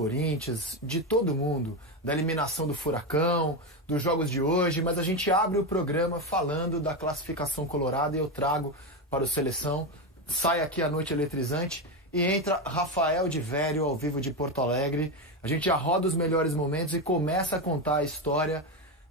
Corinthians, de todo mundo, da eliminação do Furacão, dos jogos de hoje, mas a gente abre o programa falando da classificação colorada e eu trago para o Seleção. Sai aqui a noite eletrizante e entra Rafael de Vério ao vivo de Porto Alegre. A gente já roda os melhores momentos e começa a contar a história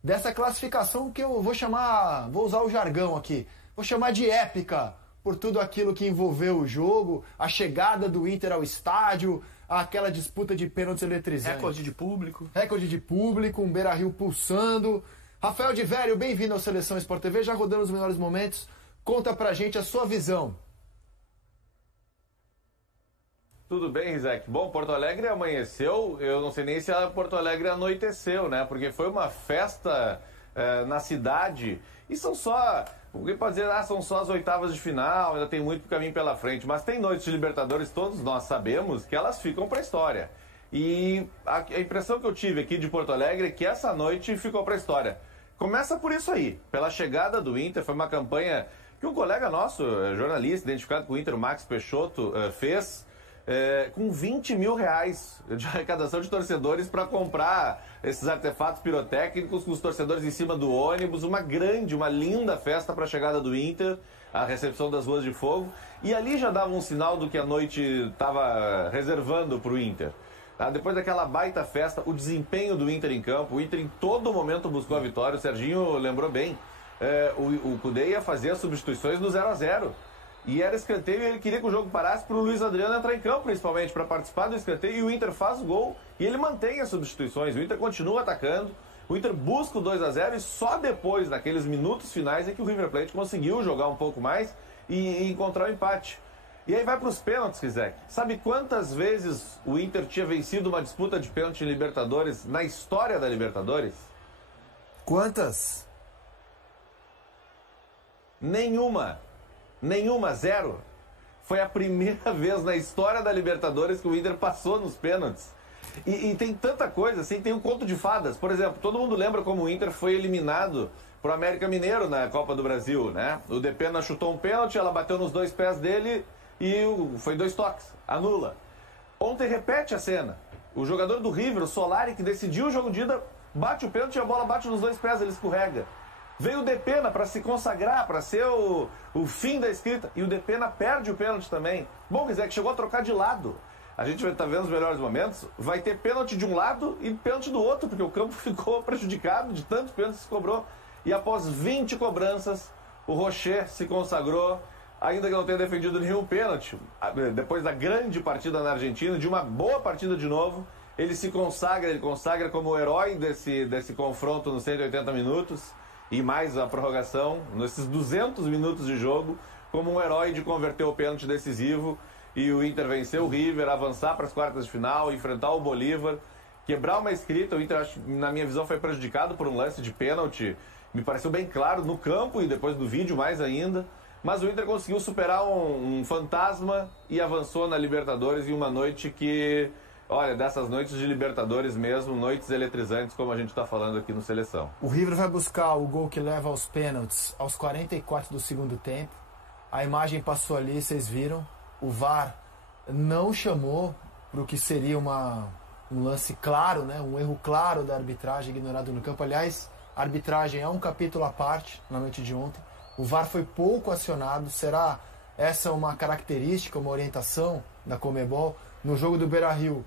dessa classificação que eu vou chamar, vou usar o jargão aqui, vou chamar de épica, por tudo aquilo que envolveu o jogo, a chegada do Inter ao estádio, aquela disputa de pênaltis eletrizantes. Recorde de público. Recorde de público, um Beira-Rio pulsando. Rafael de Vério, bem-vindo ao Seleção Sport TV, já rodando os melhores momentos. Conta pra gente a sua visão. Tudo bem, Rizek? Bom, Porto Alegre amanheceu, eu não sei nem se a Porto Alegre anoiteceu, né? Porque foi uma festa na cidade e são só... Alguém pode dizer, são só as oitavas de final, ainda tem muito caminho pela frente, mas tem noites de Libertadores, todos nós sabemos que elas ficam para a história. E a impressão que eu tive aqui de Porto Alegre é que essa noite ficou para a história. Começa por isso aí, pela chegada do Inter, foi uma campanha que um colega nosso, jornalista, identificado com o Inter, o Max Peixoto, fez... com 20 mil reais de arrecadação de torcedores para comprar esses artefatos pirotécnicos com os torcedores em cima do ônibus, uma linda festa para a chegada do Inter, a recepção das ruas de fogo, e ali já dava um sinal do que a noite estava reservando para o Inter. Depois daquela baita festa, o desempenho do Inter em campo, o Inter em todo momento buscou a vitória, o Serginho lembrou bem, o Kudê ia fazer as substituições no 0-0. E era escanteio e ele queria que o jogo parasse para o Luiz Adriano entrar em campo, principalmente, para participar do escanteio. E o Inter faz o gol e ele mantém as substituições. O Inter continua atacando, o Inter busca o 2-0 e só depois, naqueles minutos finais, é que o River Plate conseguiu jogar um pouco mais e encontrar o empate. E aí vai para os pênaltis, Rizek. Sabe quantas vezes o Inter tinha vencido uma disputa de pênalti em Libertadores na história da Libertadores? Quantas? Nenhuma, zero. Foi a primeira vez na história da Libertadores que o Inter passou nos pênaltis. E tem tanta coisa, assim, tem um conto de fadas. Por exemplo, todo mundo lembra como o Inter foi eliminado pro América Mineiro na Copa do Brasil, né? O Depena chutou um pênalti, ela bateu nos dois pés dele e foi 2 toques, anula. Ontem repete a cena. O jogador do River, o Solari, que decidiu o jogo de ida, bate o pênalti e a bola bate nos 2 pés, ele escorrega. Veio o Depena para se consagrar, para ser o fim da escrita. E o Depena perde o pênalti também. Bom, quer dizer, que chegou a trocar de lado. A gente vai estar vendo os melhores momentos. Vai ter pênalti de um lado e pênalti do outro, porque o campo ficou prejudicado de tantos pênaltis que se cobrou. E após 20 cobranças, o Rocher se consagrou, ainda que não tenha defendido nenhum pênalti. Depois da grande partida na Argentina, de uma boa partida de novo, ele consagra como o herói desse confronto nos 180 minutos. E mais a prorrogação, nesses 200 minutos de jogo, como um herói de converter o pênalti decisivo e o Inter vencer o River, avançar para as quartas de final, enfrentar o Bolívar, quebrar uma escrita. O Inter, na minha visão, foi prejudicado por um lance de pênalti, me pareceu bem claro no campo e depois do vídeo mais ainda, mas o Inter conseguiu superar um fantasma e avançou na Libertadores em uma noite que... Olha, dessas noites de Libertadores mesmo, noites eletrizantes, como a gente está falando aqui no Seleção. O River vai buscar o gol que leva aos pênaltis aos 44 do segundo tempo. A imagem passou ali, vocês viram. O VAR não chamou para o que seria um lance claro, né? Um erro claro da arbitragem ignorado no campo. Aliás, a arbitragem é um capítulo à parte na noite de ontem. O VAR foi pouco acionado. Será essa uma característica, uma orientação da Conmebol? No jogo do Beira-Rio,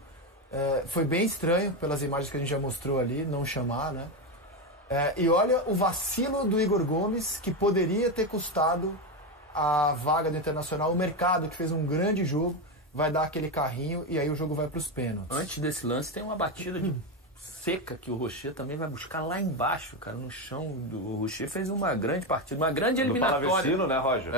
foi bem estranho, pelas imagens que a gente já mostrou ali, não chamar, né? E olha o vacilo do Igor Gomes, que poderia ter custado a vaga do Internacional. O Mercado, que fez um grande jogo, vai dar aquele carrinho e aí o jogo vai para os pênaltis. Antes desse lance tem uma batida de seca que o Rocher também vai buscar lá embaixo, cara, no chão. O Rocher fez uma grande partida, uma grande eliminatória. Do Palavecino, né, Roger?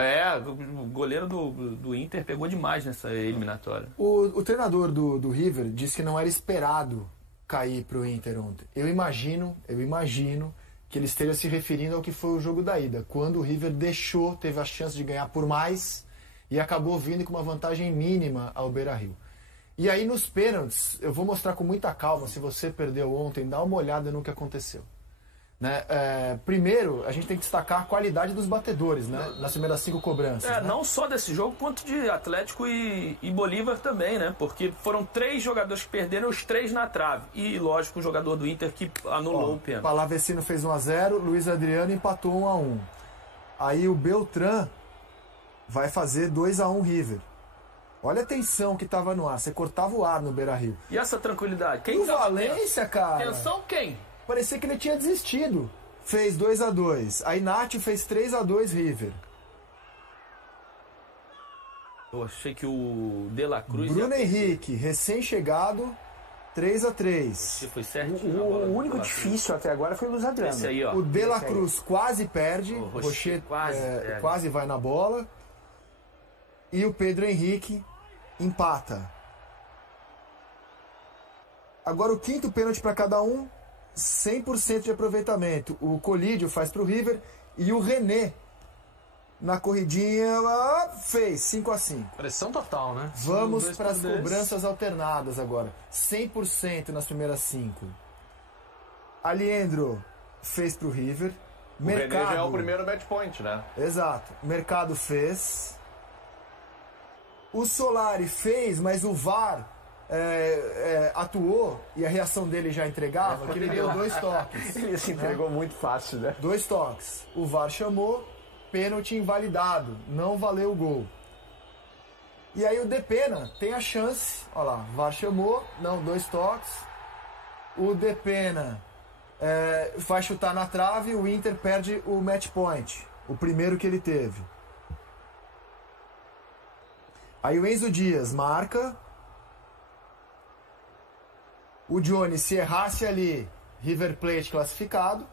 O goleiro do Inter pegou demais nessa eliminatória. O treinador do River disse que não era esperado cair para o Inter ontem. Eu imagino que ele esteja se referindo ao que foi o jogo da ida, quando o River teve a chance de ganhar por mais e acabou vindo com uma vantagem mínima ao Beira-Rio. E aí nos pênaltis, eu vou mostrar com muita calma, se você perdeu ontem, dá uma olhada no que aconteceu. Né? Primeiro, a gente tem que destacar a qualidade dos batedores, né? Nas primeiras 5 cobranças. Né? Não só desse jogo, quanto de Atlético e Bolívar também, né? Porque foram 3 jogadores que perderam, os 3 na trave. E, lógico, o jogador do Inter que anulou o pênalti. Palavecino fez 1-0, Luiz Adriano empatou 1-1. Aí o Beltrán vai fazer 2-1 River. Olha a tensão que tava no ar, você cortava o ar no Beira-Rio. E essa tranquilidade? Quem o Valência, cara... Tensão quem? Parecia que ele tinha desistido. Fez 2-2. Aí Nacho fez 3-2 River. Eu achei que o De La Cruz... Bruno Henrique, recém-chegado, 3-3. Você foi certinho. O único difícil até agora foi o Luiz Adriano. Esse aí, ó. O De La Cruz quase perde. O Rocher quase quase vai na bola. E o Pedro Henrique empata. Agora o 5º pênalti para cada um. 100% de aproveitamento. O Colídio faz para o River e o René na corridinha fez 5-5. Pressão total, né? Vamos para as cobranças alternadas agora. 100% nas primeiras 5. Aliendro fez para o River. O René já é o primeiro match point, né? Exato. Mercado fez. O Solari fez, mas o VAR atuou e a reação dele já entregava, que ele deu 2 toques. Ele se entregou muito fácil, né? 2 toques. O VAR chamou, pênalti invalidado, não valeu o gol. E aí o Depena tem a chance, olha lá, VAR chamou, não, 2 toques. O Depena vai chutar na trave, o Inter perde o match point, o primeiro que ele teve. Aí o Enzo Dias marca. O Johnny, se errasse ali, River Plate classificado.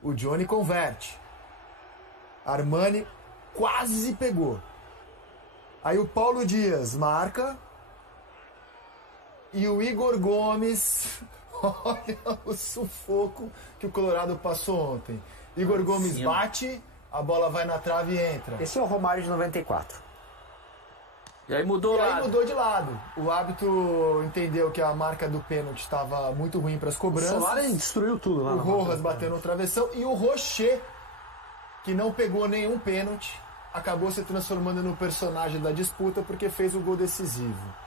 O Johnny converte. Armani quase pegou. Aí o Paulo Dias marca. E o Igor Gomes... Olha o sufoco que o Colorado passou ontem. Igor Gomes bate, a bola vai na trave e entra. Esse é o Romário de 94. E aí mudou de lado. O árbitro entendeu que a marca do pênalti estava muito ruim para as cobranças. O Solari destruiu tudo lá. O Rojas bateu no travessão e o Rocher, que não pegou nenhum pênalti, acabou se transformando no personagem da disputa porque fez o gol decisivo.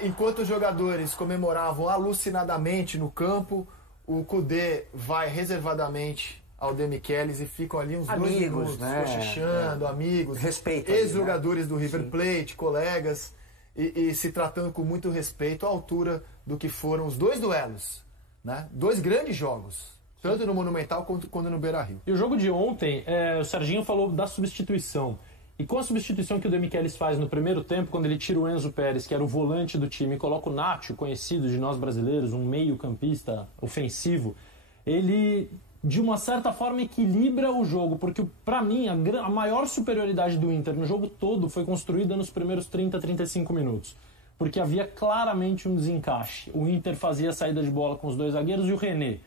Enquanto os jogadores comemoravam alucinadamente no campo, o Kudê vai reservadamente ao Demichelis e ficam ali uns 2 minutos, né? cochichando, amigos, respeito, ex-jogadores né? do River Plate, colegas, e se tratando com muito respeito à altura do que foram os 2 duelos, né? 2 grandes jogos, tanto no Monumental quanto no Beira-Rio. E o jogo de ontem, o Serginho falou da substituição. E com a substituição que o Demichelis faz no primeiro tempo, quando ele tira o Enzo Pérez, que era o volante do time, e coloca o Nacho, conhecido de nós brasileiros, um meio-campista ofensivo, ele, de uma certa forma, equilibra o jogo, porque, para mim, a maior superioridade do Inter no jogo todo foi construída nos primeiros 30, 35 minutos. Porque havia claramente um desencaixe. O Inter fazia a saída de bola com os 2 zagueiros e o René.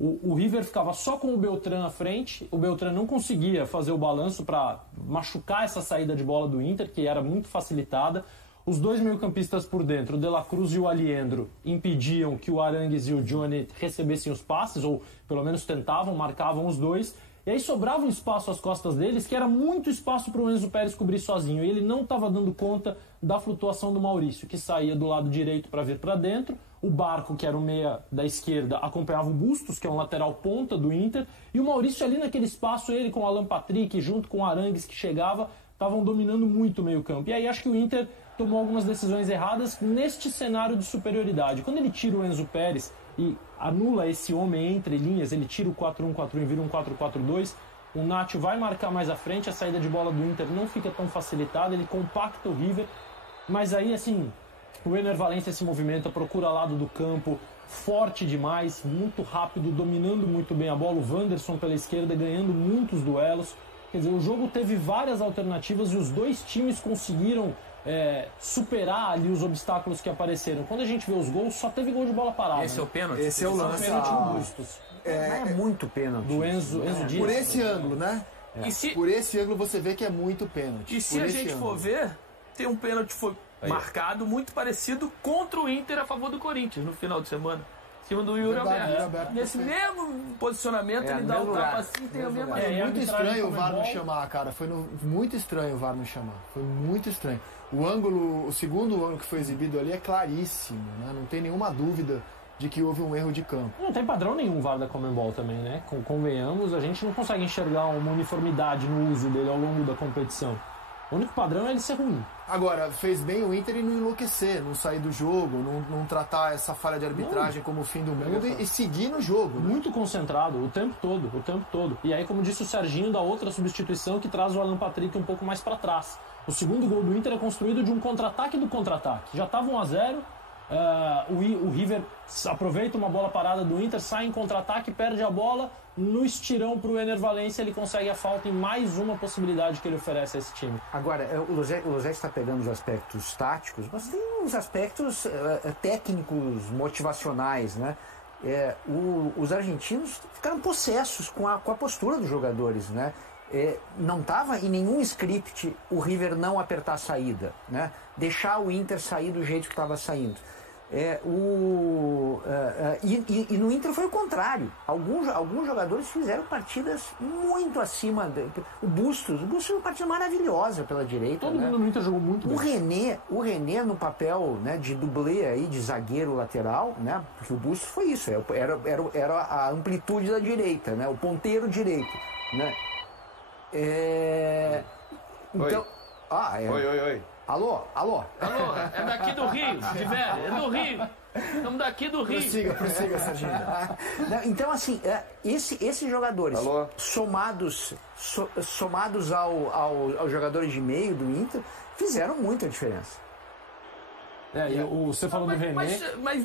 O River ficava só com o Beltrán à frente, o Beltrán não conseguia fazer o balanço para machucar essa saída de bola do Inter, que era muito facilitada. Os 2 meio-campistas por dentro, o De La Cruz e o Aliendro, impediam que o Arangues e o Johnny recebessem os passes, ou pelo menos tentavam, marcavam os 2. E aí sobrava um espaço às costas deles, que era muito espaço para o Enzo Pérez cobrir sozinho. E ele não estava dando conta da flutuação do Maurício, que saía do lado direito para vir para dentro. O Barco, que era o meia da esquerda, acompanhava o Bustos, que é um lateral ponta do Inter. E o Maurício ali naquele espaço, ele com o Alan Patrick, junto com o Arangues que chegava, estavam dominando muito o meio campo. E aí acho que o Inter tomou algumas decisões erradas neste cenário de superioridade. Quando ele tira o Enzo Pérez e anula esse homem entre linhas, ele tira o 4-1-4-1 e vira um 4-4-2, o Nacho vai marcar mais à frente, a saída de bola do Inter não fica tão facilitada, ele compacta o River, mas aí assim, o Ener Valencia se movimenta, procura lado do campo, forte demais, muito rápido, dominando muito bem a bola, o Wanderson pela esquerda ganhando muitos duelos. Quer dizer, o jogo teve várias alternativas e os 2 times conseguiram superar ali os obstáculos que apareceram. Quando a gente vê os gols, só teve gol de bola parada. Esse é o pênalti? Esse é o lance. Pênalti do Bustos. É muito pênalti. Do Enzo Dias. Por esse ângulo, né? E por esse ângulo você vê que é muito pênalti. E se a gente for ver, tem um pênalti que foi marcado muito parecido contra o Inter a favor do Corinthians no final de semana. cima do Yuri Verdade, Alberto. Yuri Alberto, Nesse mesmo posicionamento, ele dá um tapa assim e tem a mesma... É e a muito arbitragem estranho o VAR não Comebol? chamar, cara. Muito estranho o VAR não chamar. Foi muito estranho. O segundo ângulo que foi exibido ali é claríssimo, né? Não tem nenhuma dúvida de que houve um erro de campo. Não tem padrão nenhum VAR da Comebol também, né? Convenhamos, a gente não consegue enxergar uma uniformidade no uso dele ao longo da competição. O único padrão é ele ser ruim. Agora, fez bem o Inter em não enlouquecer, não sair do jogo, não tratar essa falha de arbitragem como o fim do mundo e seguir no jogo. Né? Muito concentrado, o tempo todo. E aí, como disse o Serginho, da outra substituição que traz o Alan Patrick um pouco mais para trás. O segundo gol do Inter é construído de um contra-ataque do contra-ataque. Já estava 1-0, o River aproveita uma bola parada do Inter, sai em contra-ataque, perde a bola, no estirão para o Ener Valencia ele consegue a falta em mais uma possibilidade que ele oferece a esse time. Agora, o Luzé está pegando os aspectos táticos, mas tem uns aspectos técnicos, motivacionais, né? Os argentinos ficaram possessos com a postura dos jogadores, né? Não estava em nenhum script o River não apertar a saída, né? Deixar o Inter sair do jeito que estava saindo. E no Inter foi o contrário. Alguns jogadores fizeram partidas muito acima. O Bustos foi uma partida maravilhosa pela direita. Todo mundo no Inter jogou muito bem. O René no papel, né, de dublê aí, de zagueiro lateral, né? Porque o Bustos foi isso, era a amplitude da direita, né? O ponteiro direito, né? Então. Oi. Alô? Alô, é daqui do Rio, de velho, é do Rio. Estamos daqui do Rio. Prossiga, Serginho. Então, assim, esses jogadores somados aos jogadores de meio do Inter fizeram muita diferença. Você falou do René.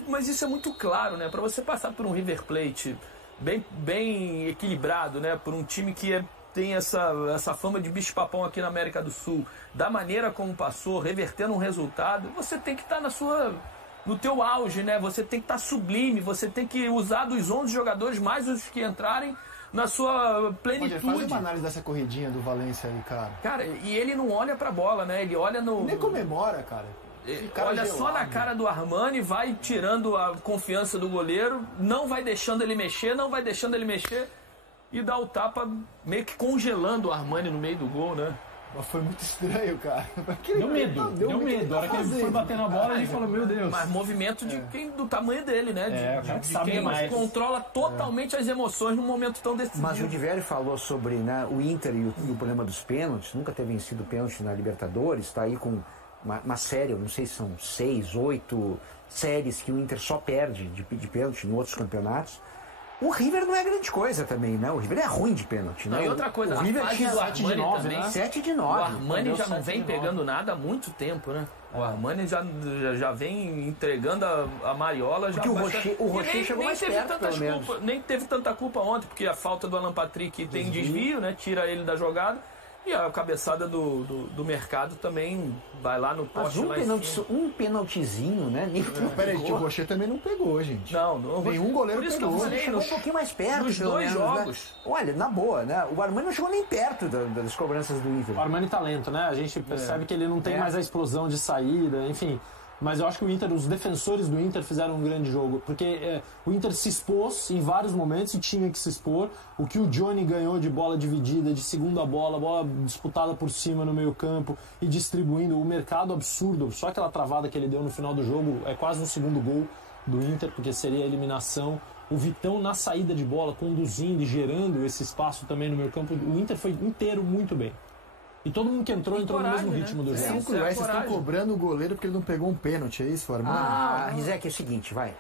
Mas isso é muito claro, né? Para você passar por um River Plate bem equilibrado, né? Por um time que tem essa fama de bicho-papão aqui na América do Sul, da maneira como passou, revertendo um resultado, você tem que estar no teu auge, né? Você tem que estar sublime, você tem que usar dos 11 jogadores, mais os que entrarem, na sua plenitude. Faz uma análise dessa corridinha do Valencia aí, cara. Cara, e ele não olha pra bola, né? Ele olha no... Nem comemora, cara. Olha só na cara do Armani, vai tirando a confiança do goleiro, não vai deixando ele mexer, e dá o tapa meio que congelando o Armani no meio do gol, né? Mas foi muito estranho, cara. Deu medo. A hora que ele foi bater na bola, a gente falou, meu Deus. Mas movimento de quem do tamanho dele, né? O cara que de sabe quem mais. Controla totalmente as emoções num momento tão decisivo. Mas o Divério falou sobre, né, o Inter e o problema dos pênaltis, nunca ter vencido pênalti na Libertadores, está aí com uma série, eu não sei se são 6, 8 séries que o Inter só perde de pênalti em outros campeonatos. O River não é grande coisa também, né? O River é ruim de pênalti, né? E outra coisa, o River a tinha fase do 7 de 9, também. né? 7 de 9. O Armani já não 7 vem de 9. pegando nada há muito tempo, né? O Armani já vem entregando a Mariola. Porque o Rocher chegou mais perto, pelo menos. Nem teve tanta culpa ontem, porque a falta do Alan Patrick tem desvio, né? Tira ele da jogada. E a cabeçada do mercado também vai lá no poste. Mas um penaltizinho, né? Peraí, o Rocher também não pegou, gente. Não, nenhum goleiro por isso pegou. que eu falei, Chegou um pouquinho mais perto. nos pelo dois menos, jogos. Né? Olha, na boa, né? O Armani não chegou nem perto das cobranças do Inter. O Armani tá lento, né? A gente percebe que ele não tem mais a explosão de saída, enfim. Mas eu acho que os defensores do Inter fizeram um grande jogo, porque o Inter se expôs em vários momentos e tinha que se expor. O que o Johnny ganhou de bola dividida, de segunda bola disputada por cima no meio campo e distribuindo, o mercado absurdo, só aquela travada que ele deu no final do jogo, é quase um segundo gol do Inter, porque seria a eliminação. O Vitão na saída de bola, conduzindo e gerando esse espaço também no meio campo. O Inter foi inteiro muito bem. E todo mundo que entrou no mesmo ritmo do jogo. Vocês estão cobrando o goleiro porque ele não pegou um pênalti, é isso, Armani? Rizek, é o seguinte, vai.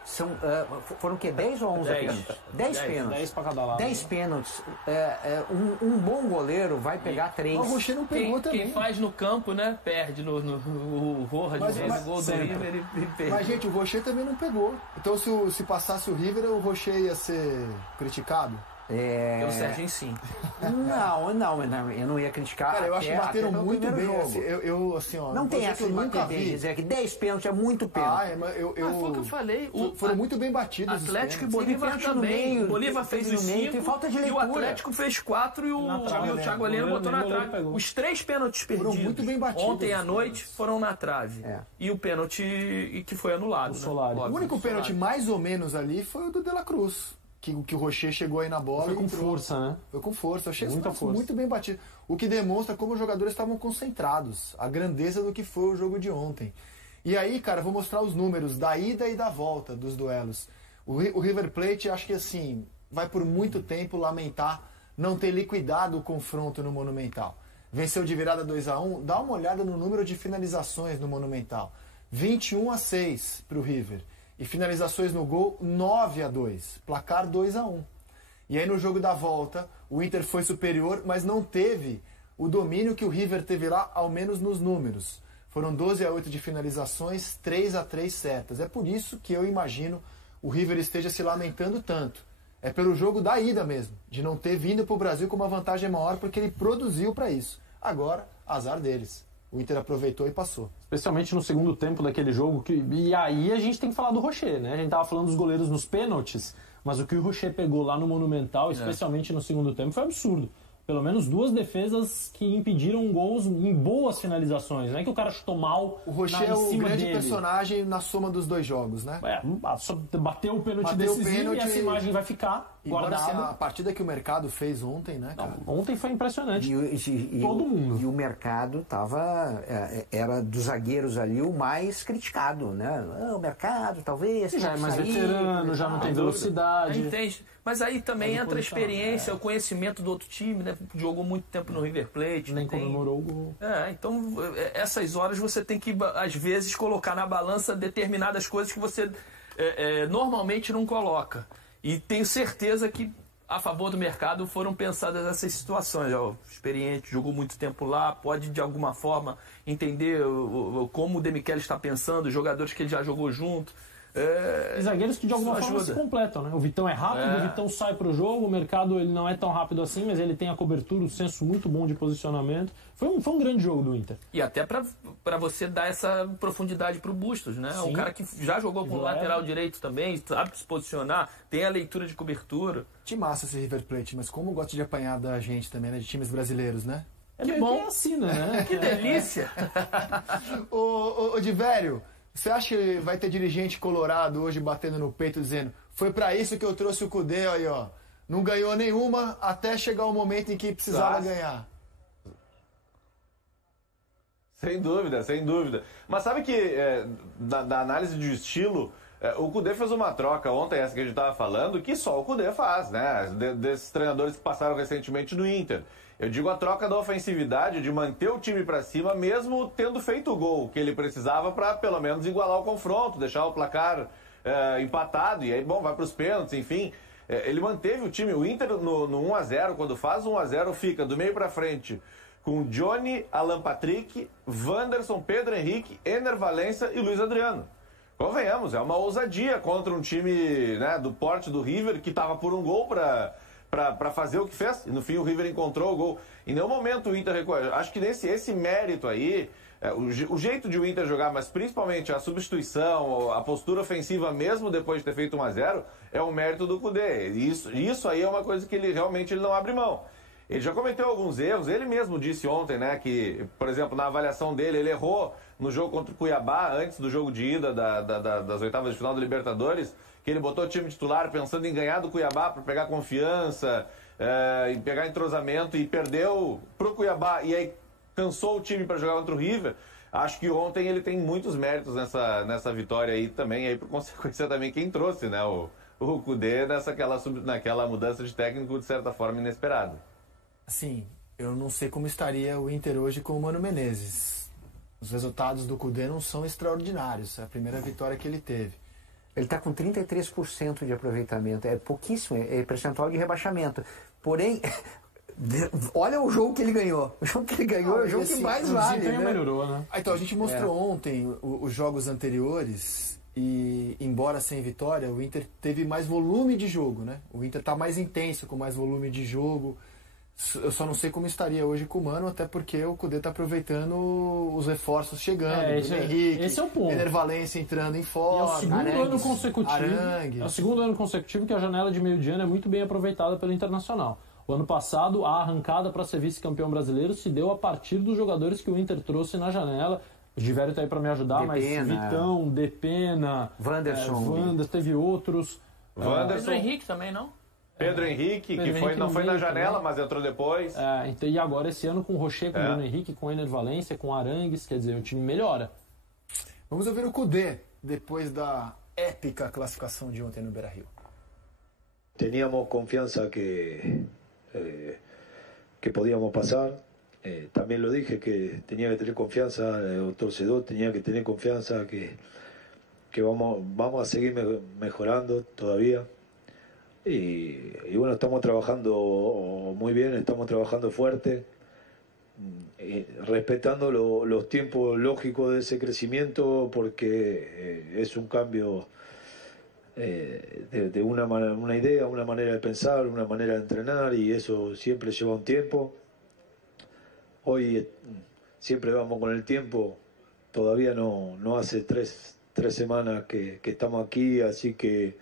Foram o quê? 10 ou 11 pênaltis? 10 pênaltis. 10 pra cada lado. 10 pênaltis. Um bom goleiro vai pegar 3. O Rocher não pegou também. Quem faz no campo, né? Perde o Roja, o gol do River e perde. Mas, gente, o Rocher também não pegou. Então, se passasse o River, o Rocher ia ser criticado? Pelo Serginho, sim. Não, eu não ia criticar. Cara, eu acho que bateram até muito bem. Jogo. Não tem essa que eu de nunca bater bem, vi. dizer que 10 pênaltis é muito pênalti. Mas Foi o que eu falei. Foram muito bem batidos. os Atlético e pênaltis. Bolívar pênalti no também. meio, O Bolívar fez os no meio, 5 tem falta de e o leitura. Atlético fez 4 e o Thiago Heleno botou na trave. Os 3 pênaltis perdidos muito bem batidos ontem à os noite foram na trave. E o pênalti que foi anulado. O Solari. O único pênalti mais ou menos ali foi o do De La Cruz. Que o Rocher chegou aí na bola Foi e com entrou. força, né? Foi com força. Eu achei Muita isso força. muito bem batido. O que demonstra como os jogadores estavam concentrados. A grandeza do que foi o jogo de ontem. E aí, cara, eu vou mostrar os números da ida e da volta dos duelos. O River Plate, acho que assim, vai por muito tempo lamentar não ter liquidado o confronto no Monumental. Venceu de virada 2-1. Dá uma olhada no número de finalizações no Monumental. 21-6 para o River. E finalizações no gol, 9-2. Placar 2-1. E aí no jogo da volta, o Inter foi superior, mas não teve o domínio que o River teve lá, ao menos nos números. Foram 12-8 de finalizações, 3-3 certas. É por isso que eu imagino o River esteja se lamentando tanto. É pelo jogo da ida mesmo, de não ter vindo para o Brasil com uma vantagem maior, porque ele produziu para isso. Agora, azar deles. O Inter aproveitou e passou. Especialmente no segundo tempo daquele jogo. E aí a gente tem que falar do Rocher, né? A gente tava falando dos goleiros nos pênaltis, mas o que o Rocher pegou lá no Monumental, especialmente no segundo tempo, foi absurdo. Pelo menos 2 defesas que impediram gols em boas finalizações. Não é que o cara chutou mal. O Rocher é o grande personagem na soma dos 2 jogos, né? Só bateu o pênalti decisivo e essa imagem vai ficar guardada. Assim, a partida que o mercado fez ontem, né, cara? Não, ontem foi impressionante. Todo mundo. E o mercado era dos zagueiros ali o mais criticado, né? O mercado, talvez. Já é mais veterano, já não tem velocidade. Entende? Mas aí também entra a experiência, o conhecimento do outro time, né? Jogou muito tempo no River Plate. Nem comemorou o gol. Então essas horas você tem que, às vezes, colocar na balança determinadas coisas que você normalmente não coloca. E tenho certeza que a favor do mercado foram pensadas essas situações. Experiente, jogou muito tempo lá, pode de alguma forma entender como o De Michele está pensando, os jogadores que ele já jogou junto. E zagueiros que de alguma forma se completam, né? O Vitão é rápido, o Vitão sai pro jogo, o mercado ele não é tão rápido assim, mas ele tem a cobertura, um senso muito bom de posicionamento. Foi um grande jogo do Inter. E até para você dar essa profundidade pro Bustos, né? Um cara que já jogou com o lateral direito também, sabe se posicionar, tem a leitura de cobertura. Que massa esse River Plate, mas como gosta de apanhar da gente também, né? De times brasileiros, né? Que bom. Que assina, né? Que delícia! Ô, Divério, você acha que vai ter dirigente colorado hoje batendo no peito dizendo foi pra isso que eu trouxe o Cudê aí, ó. Não ganhou nenhuma até chegar o momento em que precisava ganhar. Sem dúvida, sem dúvida. Mas sabe que da análise de estilo, o Cudê fez uma troca ontem, essa que a gente estava falando, que só o Cudê faz, né? Desses treinadores que passaram recentemente no Inter. Eu digo a troca da ofensividade, de manter o time para cima, mesmo tendo feito o gol que ele precisava para pelo menos igualar o confronto, deixar o placar empatado, e aí, bom, vai para os pênaltis, enfim. Ele manteve o time, o Inter no 1-0, quando faz 1-0, fica do meio para frente com Johnny, Alan Patrick, Wanderson, Pedro Henrique, Ener Valencia e Luiz Adriano. Convenhamos, é uma ousadia contra um time, né, do porte do River, que estava por um gol para fazer o que fez, e no fim o River encontrou o gol. Em nenhum momento o Inter recuou. Acho que esse mérito aí, o jeito de o Inter jogar, mas principalmente a substituição, a postura ofensiva mesmo depois de ter feito 1-0, é um mérito do Cudê. Isso aí é uma coisa que ele realmente não abre mão. Ele já cometeu alguns erros, ele mesmo disse ontem, né, que, por exemplo, na avaliação dele, ele errou no jogo contra o Cuiabá, antes do jogo de ida das oitavas de final da Libertadores, que ele botou o time titular pensando em ganhar do Cuiabá para pegar confiança, e pegar entrosamento, e perdeu pro Cuiabá, e aí cansou o time para jogar contra o River. Acho que ontem ele tem muitos méritos nessa vitória aí também, aí por consequência também quem trouxe, né, o Cudê naquela mudança de técnico de certa forma inesperada. Assim, eu não sei como estaria o Inter hoje com o Mano Menezes. Os resultados do Cudê não são extraordinários. É a primeira vitória que ele teve. Ele está com 33% de aproveitamento. É pouquíssimo, é percentual de rebaixamento. Porém, olha o jogo que ele ganhou. O jogo que ele ganhou é o jogo que mais vale. Melhorou, né? Então, a gente mostrou ontem os jogos anteriores E embora sem vitória, o Inter teve mais volume de jogo, né? O Inter está mais intenso, com mais volume de jogo. Eu só não sei como estaria hoje com o Mano, até porque o Cudê está aproveitando os reforços chegando. Henrique, esse é o ponto. Ener Valencia entrando em forma. E é o segundo ano consecutivo. Arangues. É o segundo ano consecutivo que a janela de meio de ano é muito bem aproveitada pelo Internacional. O ano passado, a arrancada para ser vice-campeão brasileiro se deu a partir dos jogadores que o Inter trouxe na janela. O Givério está aí para me ajudar, mas Vitão, Depena, Wanderson, teve outros. Pedro Henrique também, não? Pedro Henrique, que não foi na janela, mas entrou depois. Então, e agora esse ano com o Rocher, com o Bruno Henrique, com o Ener Valencia, com o Arangues, quer dizer, o time melhora. Vamos ouvir o Cudê, depois da épica classificação de ontem no Beira-Rio. Teníamos confianza que podíamos pasar. También lo dije, que tenía que tener confianza, el torcedor tenía que tener confianza, que vamos a seguir mejorando todavía. Y bueno, estamos trabajando muy bien, estamos trabajando fuerte, respetando los tiempos lógicos de ese crecimiento, porque es un cambio de una idea, una manera de pensar, una manera de entrenar, y eso siempre lleva un tiempo. Hoy siempre vamos con el tiempo, todavía no hace tres semanas que estamos aquí, así que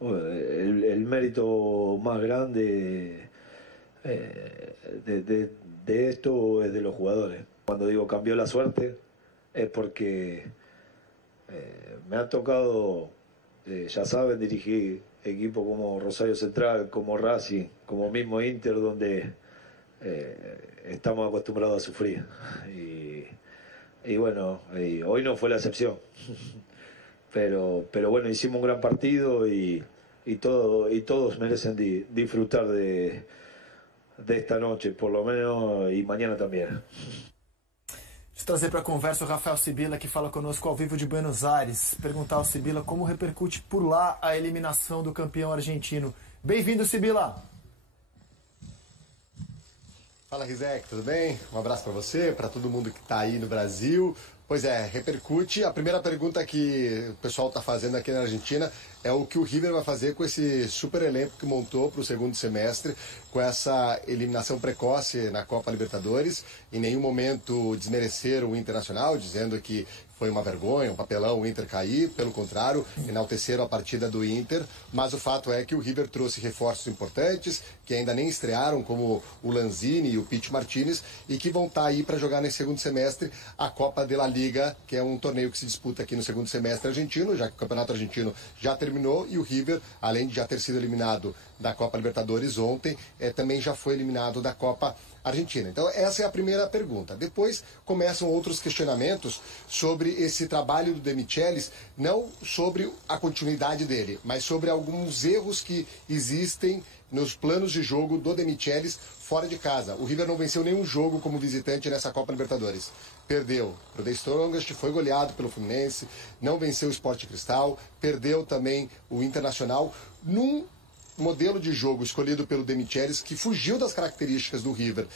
el mérito más grande de esto es de los jugadores. Cuando digo cambió la suerte es porque me ha tocado, ya saben, dirigir equipos como Rosario Central, como Racing, como mismo Inter, donde estamos acostumbrados a sufrir. Y bueno, hoy no fue la excepción. Pero bueno, hicimos un gran partido y todos merecen disfrutar de esta noche, por lo menos, y mañana também. Deixa eu trazer para a conversa o Rafael Sibila, que fala conosco ao vivo de Buenos Aires. Perguntar ao Sibila como repercute por lá a eliminação do campeão argentino. Bem-vindo, Sibila! Fala, Rizek, tudo bem? Um abraço para você, para todo mundo que está aí no Brasil. Pois é, repercute. A primeira pergunta que o pessoal está fazendo aqui na Argentina é o que o River vai fazer com esse super elenco que montou para o segundo semestre, com essa eliminação precoce na Copa Libertadores. Em nenhum momento desmereceram o Internacional, dizendo que foi uma vergonha, um papelão o Inter cair. Pelo contrário, enalteceram a partida do Inter. Mas o fato é que o River trouxe reforços importantes, que ainda nem estrearam, como o Lanzini e o Pity Martinez, e que vão estar aí para jogar nesse segundo semestre a Copa de la Liga, que é um torneio que se disputa aqui no segundo semestre argentino, já que o Campeonato Argentino já terminou, e o River, além de já ter sido eliminado da Copa Libertadores ontem, também já foi eliminado da Copa Argentina. Então essa é a primeira pergunta. Depois começam outros questionamentos sobre esse trabalho do De Michelis, não sobre a continuidade dele, mas sobre alguns erros que existem nos planos de jogo do De Michelis fora de casa. O River não venceu nenhum jogo como visitante nessa Copa Libertadores. Perdeu pro The Strongest, foi goleado pelo Fluminense, não venceu o Sport Cristal, perdeu também o Internacional, num modelo de jogo escolhido pelo De Michelis que fugiu das características do River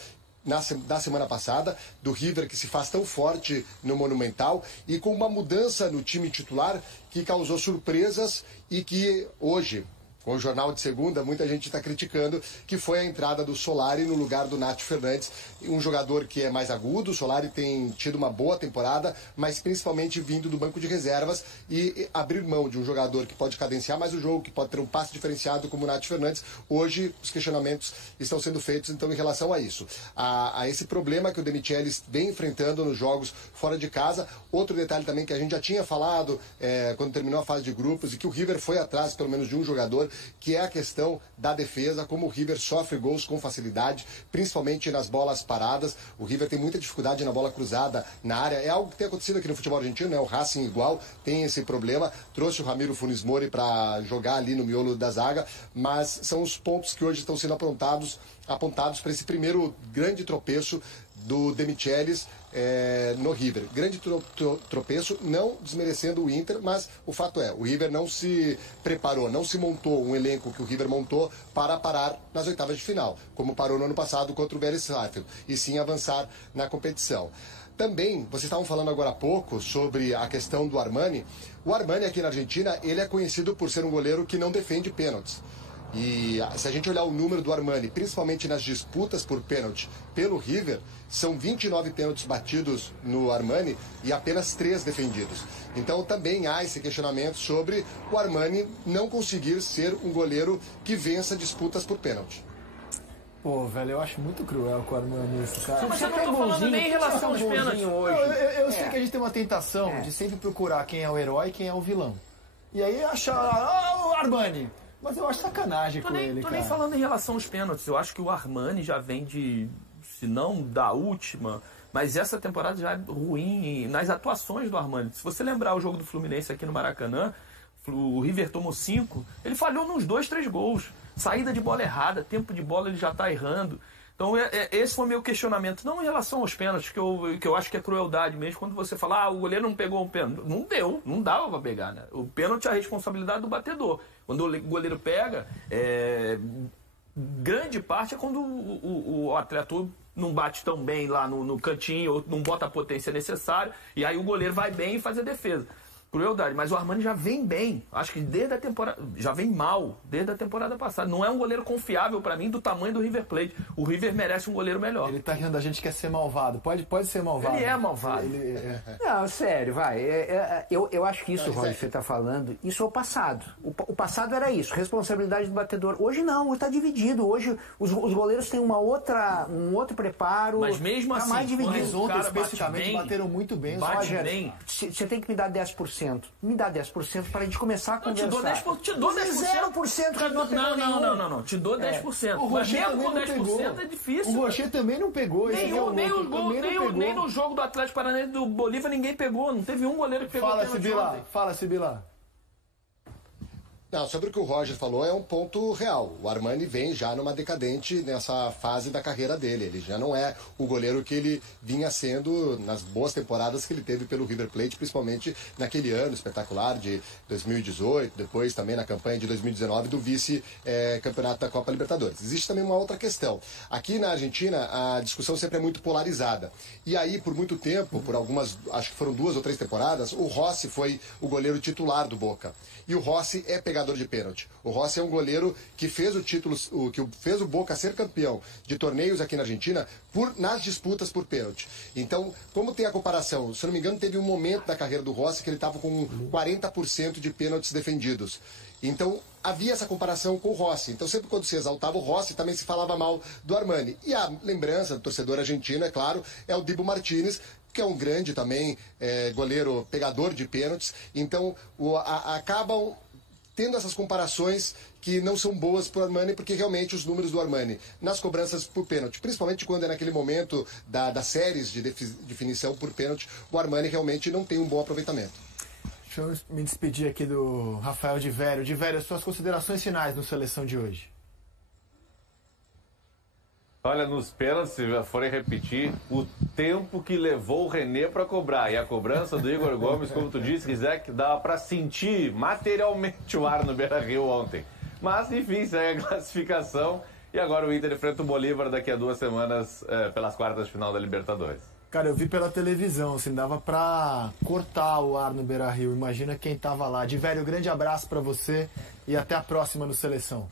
da semana passada, do River que se faz tão forte no Monumental, e com uma mudança no time titular que causou surpresas e que hoje, com o Jornal de Segunda, muita gente está criticando, que foi a entrada do Solari no lugar do Nacho Fernandes, um jogador que é mais agudo. O Solari tem tido uma boa temporada, mas principalmente vindo do banco de reservas, e abrir mão de um jogador que pode cadenciar mais o jogo, que pode ter um passe diferenciado como o Nacho Fernandes. Hoje os questionamentos estão sendo feitos então em relação a isso, a esse problema que o De Michelis vem enfrentando nos jogos fora de casa. Outro detalhe também que a gente já tinha falado quando terminou a fase de grupos, e que o River foi atrás pelo menos de um jogador, que é a questão da defesa, como o River sofre gols com facilidade, principalmente nas bolas paradas. O River tem muita dificuldade na bola cruzada na área. É algo que tem acontecido aqui no futebol argentino, né? O Racing igual tem esse problema. Trouxe o Ramiro Funes Mori para jogar ali no miolo da zaga, mas são os pontos que hoje estão sendo apontados para esse primeiro grande tropeço do De Michelis no River. Grande tropeço, não desmerecendo o Inter, mas o fato é, o River não se preparou, não se montou um elenco que o River montou para parar nas oitavas de final, como parou no ano passado contra o Vélez Sarsfield, e sim avançar na competição. Também, vocês estavam falando agora há pouco sobre a questão do Armani. O Armani aqui na Argentina, ele é conhecido por ser um goleiro que não defende pênaltis. E se a gente olhar o número do Armani, principalmente nas disputas por pênalti pelo River, são 29 pênaltis batidos no Armani e apenas 3 defendidos. Então também há esse questionamento sobre o Armani não conseguir ser um goleiro que vença disputas por pênalti. Pô, velho, eu acho muito cruel com o Armani isso, cara. Mas eu não tô falando nem em relação aos pênaltis hoje. Eu sei que a gente tem uma tentação de sempre procurar quem é o herói e quem é o vilão. E aí achar, o Armani. Mas eu acho sacanagem com ele, Tô cara. nem falando em relação aos pênaltis. Eu acho que o Armani já vem de, se não da última, mas essa temporada já é ruim nas atuações do Armani. Se você lembrar o jogo do Fluminense aqui no Maracanã, o River tomou 5, ele falhou nos 2, 3 gols. Saída de bola errada, tempo de bola ele já tá errando. Então esse foi o meu questionamento. Não em relação aos pênaltis, que eu acho que é crueldade mesmo. Quando você fala, o goleiro não pegou um pênalti. Não deu, não dava pra pegar, né? O pênalti é a responsabilidade do batedor. Quando o goleiro pega, grande parte é quando o atleta não bate tão bem lá no cantinho, ou não bota a potência necessária, e aí o goleiro vai bem e faz a defesa. Crueldade, mas o Armani já vem bem, acho que desde a temporada, já vem mal, desde a temporada passada. Não é um goleiro confiável pra mim do tamanho do River Plate. O River merece um goleiro melhor. Ele tá rindo da gente que quer ser malvado. Pode ser malvado. Ele é malvado. Não, sério, vai. Eu acho que isso, Roger, que você está falando, isso é o passado. O passado era isso, responsabilidade do batedor. Hoje não, hoje está dividido. Hoje os goleiros têm um outro preparo. Mas mesmo tá assim, mais dividido. Mas o ontem, cara especificamente, bate bem, bateram muito bem. bate Roger, bem. Você tem que me dar 10%. Me dá 10% para a gente começar a Não, conversar. te dou 10%. 0% que não pegou nenhum. Não. Te dou 10%. O Mas Rocher mesmo com também não 10% pegou. é difícil. O Rocher também não pegou. Nem no jogo do Atlético Paranaense do Bolívia ninguém pegou. Não teve um goleiro que pegou o pênalti ontem. Fala, Sibila. Não, sobre o que o Roger falou é um ponto real. O Armani vem já numa decadente nessa fase da carreira dele. Ele já não é o goleiro que ele vinha sendo nas boas temporadas que ele teve pelo River Plate, principalmente naquele ano espetacular de 2018, depois também na campanha de 2019 do vice-campeonato da Copa Libertadores. Existe também uma outra questão. Aqui na Argentina a discussão sempre é muito polarizada. E aí, por muito tempo, por algumas, acho que foram 2 ou 3 temporadas, o Rossi foi o goleiro titular do Boca. E o Rossi é pegador de pênalti. O Rossi é um goleiro que fez o título, que fez o Boca ser campeão de torneios aqui na Argentina nas disputas por pênalti. Então, como tem a comparação, se eu não me engano, teve um momento da carreira do Rossi que ele estava com 40% de pênaltis defendidos. Então, havia essa comparação com o Rossi. Então, sempre quando se exaltava o Rossi, também se falava mal do Armani. E a lembrança do torcedor argentino, é claro, é o Dibu Martínez, que é um grande também goleiro pegador de pênaltis. Então, acabam tendo essas comparações que não são boas para o Armani, porque realmente os números do Armani nas cobranças por pênalti, principalmente quando é naquele momento das séries de definição por pênalti, o Armani realmente não tem um bom aproveitamento. Deixa eu me despedir aqui do Rafael de Vério. De Vério, suas considerações finais no Seleção de hoje. Olha, nos pênaltis, se forem repetir, o tempo que levou o René para cobrar. E a cobrança do Igor Gomes, como tu disse, Rizek, dava para sentir materialmente o ar no Beira-Rio ontem. Mas, enfim, segue a classificação. E agora o Inter enfrenta o Bolívar daqui a 2 semanas pelas quartas de final da Libertadores. Cara, eu vi pela televisão, assim, dava pra cortar o ar no Beira-Rio. Imagina quem tava lá. De Vério, grande abraço pra você e até a próxima no Seleção.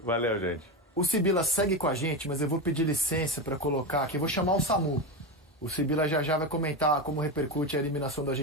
Valeu, gente. O Sibila segue com a gente, mas eu vou pedir licença para colocar aqui. Eu vou chamar o Samu. O Sibila já vai comentar como repercute a eliminação da gente.